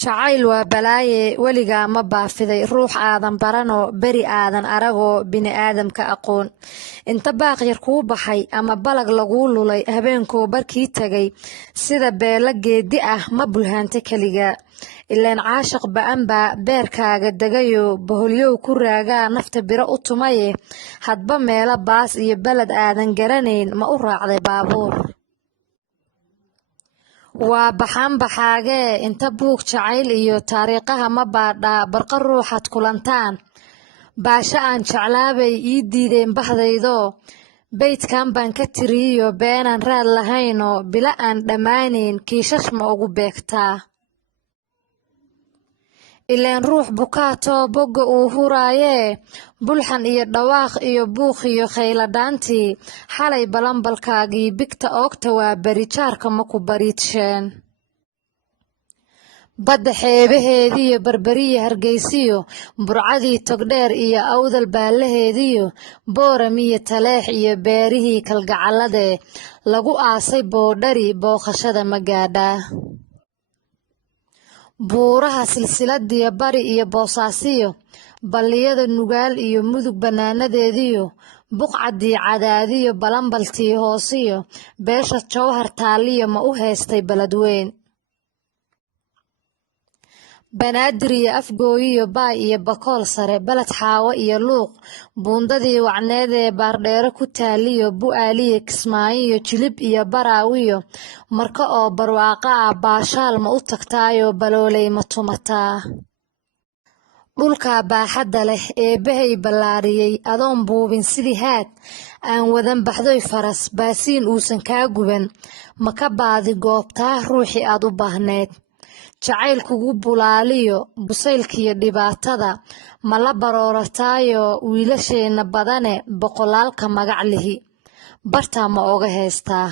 Jacayl waa balaaye weligaa ma baafiday ruux aadan baranoo beri aadan aragoo bini'aadamka aqoon inta baaq yar kuu baxay ama balag laguu lulay habeenkoo barkii tagay sida beela geedi ah ma bulhaanta keligaa ileen caashiq ba'an baa beerkaaga degayoo boholyow ku raagaa nafta biro u tumaye hadba meelo baas iyo balad aadan garanayn ma u raacday baabuur waa baxaagee inta buug jacayl iyo taariikhaha ma baadhaa barqa ruuxaad kulantaan baasha aan jeclaabay ii diideen baxdaydoo beydkan baan ka tiriyo beenaan raad lahaynoo bila aan dhammaanayn kiishash ma ugu beegtaa ileen ruux bukaatoo bogga uu huraayee bulxan iyo dhawaaq iyo buuq iyo khayladhaantii xalay balanbalkaagii bigta oogta waa berijaarka ma ku bariidsheen badda xeebaheediyo barberiya hargeysiyo burcadii togdheer iyo awdal baallaheediyo booram iyo taleex iyo beerihii kalgacaladee lagu aasay boodhari booqashada ma gaadhaa buuraha silsiladiyo bari iyo boosaasiyo balliyada nugaal iyo mudug bannaanadeediyo buqcadii cadaadiyo balanbaltii hoosiyo beesha jawhar taaliyo ma u haystay beledweyn banaadir iyo afgooyiyo baay iyo bakool sare baled xaawo iyo luuq buundadii wacneed ee baardheero ku taaliyo bu'aaliyo kismaayo jilib iyo baraawiyo marka oo barwaaqa ah baashaal ma u tagtaayoo baloolay ma tumataa dhulkaa baaxadda leh eebbahay ballaariyey adoon buubin sidii haad aan wadan baxdoy faras baasiin uusan kaa guban ma ka baadi goobtaa ruuxii aad u baahneed jacayl kugu bulaaliyo busaylkiyo dhibaatada ma la baroorataayo wiilasheenna badane boqolaalka magac lihi bartaa ma oga haystaa